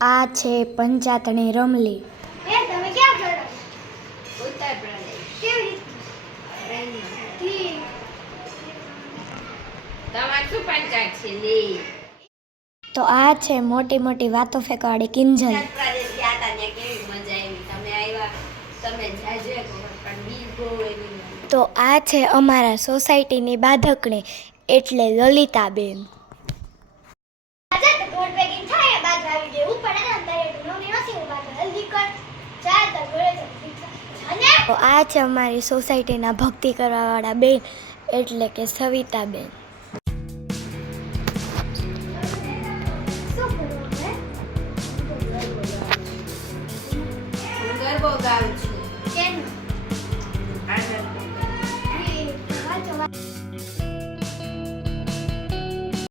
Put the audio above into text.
આ છે પંચાતણી રમલી. તમે ક્યાં કરો? ઉત્તર પ્રદેશ. કેવી ટ્રેનમાં. તમારે શું પંચાયત છે લે? તો આ છે મોટી મોટી વાતો ફેંકવાળી કિંજલ. ઉત્તર પ્રદેશ ગયા હતા ત્યાં કેવી મજા આવી. તમે આવ્યા, તમે જાજે પણ બીજ બહુ એવી. તો આ છે અમારા સોસાયટીની બાધકણી એટલે લલિતાબેન. આજે તો ઘર ભેગી થાય બાદ આવી ગઈ ઉપર એના અંદર નોની નસી ઉભા તો જલ્દી કર ચાલ તો ઘરે અને તો આ છે અમારી સોસાયટીના ભક્તિ કરવાવાળા બેન એટલે કે સવિતાબેન. શું કરવું હે ગરબો ગાવ